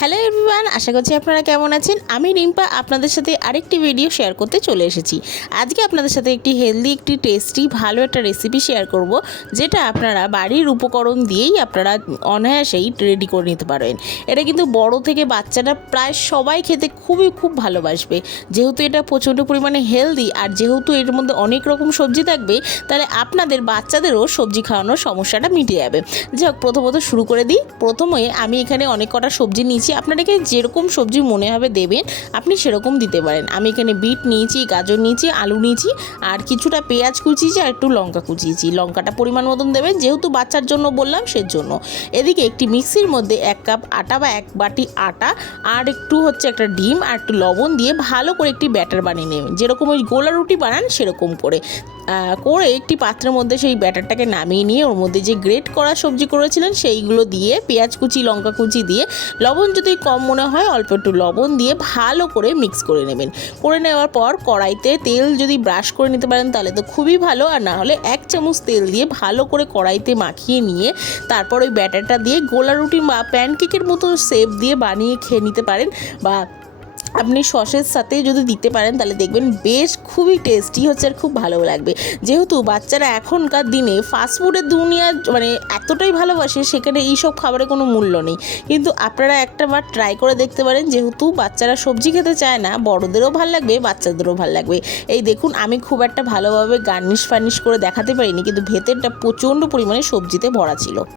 Hello everyone, আশা করছি আপনারা কেমন আছেন। আমি রিম্পা আপনাদের সাথে আরেকটি ভিডিও শেয়ার করতে চলে এসেছি। আজকে আপনাদের সাথে একটি হেলদি, একটি টেস্টি, ভালো একটা রেসিপি শেয়ার করব, যেটা আপনারা বাড়ির উপকরণ দিয়েই আপনারা অনায়াসেই রেডি করে নিতে পারেন। এটা কিন্তু বড় থেকে বাচ্চারা প্রায় সবাই খেতে খুব ভালোবাসবে। যেহেতু এটা প্রচণ্ড পরিমাণে হেলদি আর যেহেতু এর মধ্যে অনেক রকম সবজি থাকবে, তাহলে আপনাদের বাচ্চাদেরও সবজি খাওয়ানোর সমস্যাটা মিটে যাবে। যাই হোক, প্রথমত শুরু করে দিই। প্রথমে আমি এখানে অনেক কটা সবজি নিয়েছি। আপনাদেরকে যেরকম সবজি মনে হবে দেবেন, আপনি সেরকম দিতে পারেন। আমি এখানে বিট নিয়েছি, গাজর নিয়েছি, আলু নিয়েছি, আর কিছুটা পেঁয়াজ কুচিয়েছি, আর একটু লঙ্কা কুচিয়েছি। লঙ্কাটা পরিমাণ মতন দেবেন, যেহেতু বাচ্চার জন্য বললাম সেজন্য। এদিকে একটি মিক্সির মধ্যে 1 কাপ আটা বা 1 বাটি আটা আর একটু একটা ডিম আর একটু লবণ দিয়ে ভালো করে একটি ব্যাটার বানিয়ে নেবেন, যেরকম ওই গোলা রুটি বানান সেরকম করে একটি পাত্রের মধ্যে সেই ব্যাটারটাকে নামিয়ে নিয়ে ওর মধ্যে যে গ্রেট করা সবজি করেছিলেন সেইগুলো দিয়ে, পেঁয়াজ কুচি, লঙ্কা কুচি দিয়ে, লবণ যদি কম মনে হয় অল্প একটু লবণ দিয়ে ভালো করে মিক্স করে নেবেন। করে নেওয়ার পর কড়াইতে তেল যদি ব্রাশ করে নিতে পারেন তাহলে তো খুবই ভালো, আর না হলে 1 চামচ তেল দিয়ে ভালো করে কড়াইতে মাখিয়ে নিয়ে তারপর ওই ব্যাটারটা দিয়ে গোলা রুটি বা প্যানকেকের মতো শেপ দিয়ে বানিয়ে খেয়ে নিতে পারেন, বা আপনি সসের সাথে যদি দিতে পারেন তাহলে দেখবেন বেশ খুবই টেস্টি হচ্ছে আর খুব ভালো লাগবে। যেহেতু বাচ্চারা এখনকার দিনে ফাস্টফুডের দুনিয়া এতটাই ভালোবাসে, সেখানে এইসব খাবারের কোনো মূল্য নেই। কিন্তু আপনারা একটাবার ট্রাই করে দেখতে পারেন, যেহেতু বাচ্চারা সবজি খেতে চায় না, বড়দেরও ভালো লাগবে, বাচ্চাদেরও ভালো লাগবে। এই দেখুন, আমি খুব একটা ভালোভাবে গার্নিশ করে দেখাতে পারিনি, কিন্তু ভেতরটা প্রচণ্ড পরিমাণে সবজিতে ভরা ছিল।